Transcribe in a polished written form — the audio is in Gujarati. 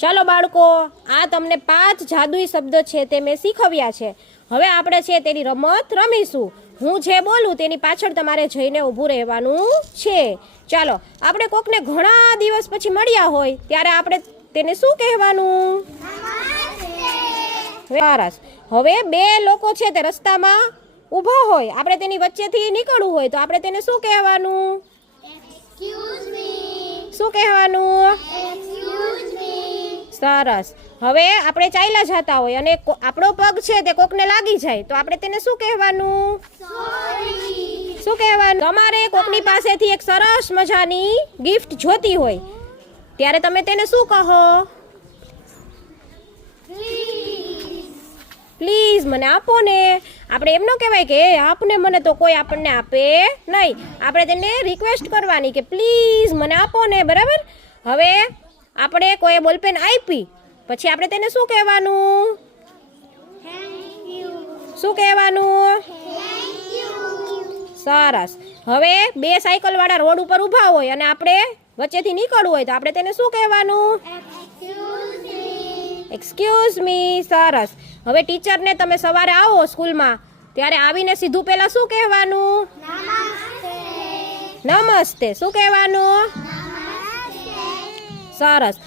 ચાલો બાળકો, આ તમને 5 જાદુઈ શબ્દો છે તે મેં શીખવ્યા છે. હવે આપણે છે તેની રમત રમીશું. હું જે બોલું તેની પાછળ તમારે જઈને ઊભું રહેવાનું છે. ચાલો, આપણે કોકને ઘણા દિવસ પછી મળ્યા હોય ત્યારે આપણે તેને શું કહેવાનું? સરસ. હવે 2 લોકો છે તે રસ્તામાં ઊભા હોય, આપણે તેની વચ્ચેથી નીકળવું હોય તો આપણે તેને શું કહેવાનું? શું કહેવાનું? સરસ. હવે આપણે ચાલ્યા જતા હોય અને આપણો પગ છે તે કોકને લાગી જાય તો આપણે તેને શું કહેવાનું? શું કહેવાનું? તમારે કોકની પાસેથી એક સરસ મજાની ગિફ્ટ જોતી હોય ત્યારે તમે તેને શું કહો? પ્લીઝ મને આપો ને. આપણે એમ ન કહેવાય કે આપને મને તો કોઈ આપણને આપે નહીં. આપણે તેને રિક્વેસ્ટ કરવાની કે પ્લીઝ મને આપો ને, બરાબર? હવે આપણે કોઈ બોલપેન આપી પછી આપણે તેને શું કહેવાનું? શું કહેવાનું? સરસ. હવે 2 સાયકલવાળા રોડ ઉપર ઊભા હોય અને આપણે વચ્ચેથી નીકળવું હોય તો આપણે તેને શું કહેવાનું? Excuse me. સરસ. હવે ટીચરને તમે સવારે આવો સ્કૂલમાં ત્યારે આવીને સીધું પહેલાં શું કહેવાનું? નમસ્તે. શું કહેવાનું? સરસ.